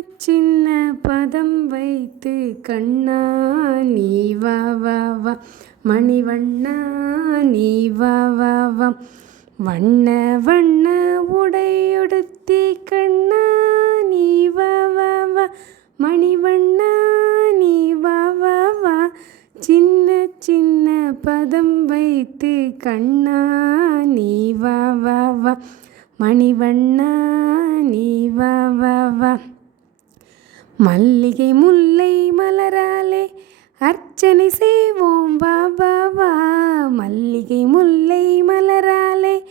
சின்ன பதம் வைத்து கண்ணா நீ வா வா வா மணிவண்ணா நீ வா வா வா வண்ண வண்ண உடையுடுத்தி கண்ணா நீ வா வா வா மணிவண்ணா நீ வா வா வா சின்ன சின்ன பதம் வைத்து கண்ணா நீ வா வா வா மணிவண்ணா நீ வா வா வா மல்லிகை முல்லை மலராலே அர்ச்சனை செய்வோம். வா வா வா. மல்லிகை முல்லை மலராலே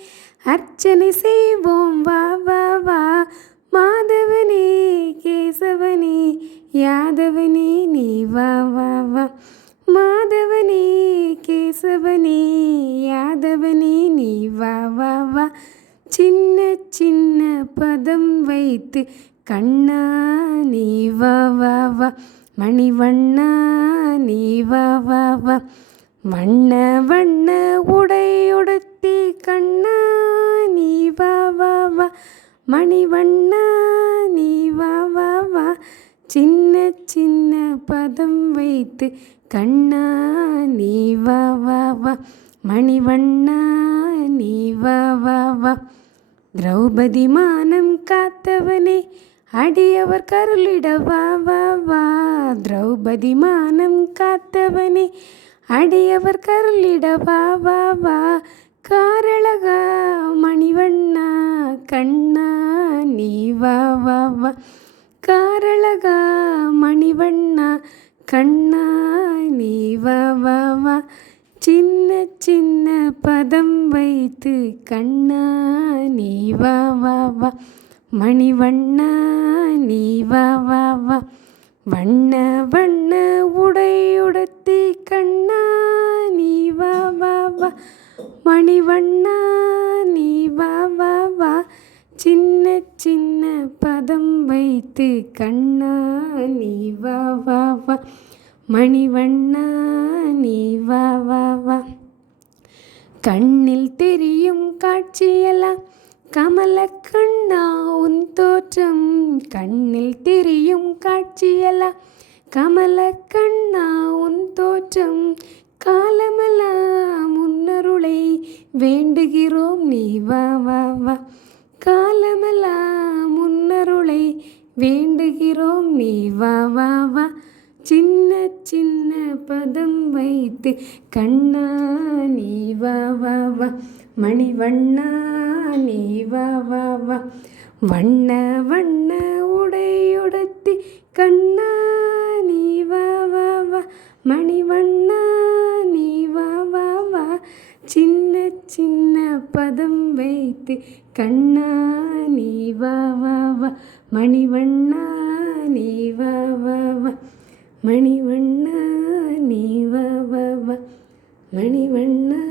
அர்ச்சனை செய்வோம். வா வா வா. மாதவனே கேசவனே யாதவனே நீ வா வா வா. மாதவனே கேசவனே யாதவனே நீ வா வா வா. சின்ன சின்ன பதம் வைத்து கண்ணா நீ வா வா வா. மணிவண்ணா நீ வா வா வா. வண்ண வண்ண உடையுடுத்தி கண்ணா நீ வா வா வா. மணிவண்ணா நீ வா வா வா. சின்ன சின்ன பதம் வைத்து கண்ணா நீ வா வா வா. மணிவண்ணா நீ வா வா வா. திரௌபதி மானம் காத்தவனே அடியவர் கருளிடவா வா வா திரௌபதி மானம் காத்தவனே. அடியவர் கருளிடவா வா வா. காரழகா மணிவண்ணா கண்ணா நீ வா வா வா. காரழகா மணிவண்ணா கண்ணா நீ வா வா வா. சின்ன சின்ன பதம் வைத்து கண்ணா நீ வா வா வா. மணிவண்ண நீ வா வா வா. வண்ண வண்ண உடையுடத்தி கண்ணா நீ வா வா வா. மணிவண்ணா நீ வா வா வா. சின்ன சின்ன பதம் வைத்து கண்ணா நீ வா வா வா. மணிவண்ணா நீ வா வா வா. கண்ணில் தெரியும் காட்சியெல்லாம் கமல கண்ணா தோற்றம் கண்ணில் தெரியும் காட்சியெல்லாம் கமல கண்ணா உன் தோற்றம் காலமெல்லாம் முன்னருளை வேண்டுகிறோம் நீ வா வா வா. காலமெல்லாம் முன்னருளை வேண்டுகிறோம் நீ வா வா வா. சின்ன சின்ன பதம் வைத்து கண்ணா நீ வா வா வா. மணிவண்ணா நீ வா வா வா. வண்ண வண்ண உடையுடத்தி கண்ணா நீ வா வா வா. மணிவண்ணா நீ வா வா வா. சின்ன சின்ன பதம் வைத்து கண்ணா நீ வா வா வா. மணிவண்ணா நீ வா வா வா. மணிவண்ணா நீ வா வா வா. மணிவண்ணா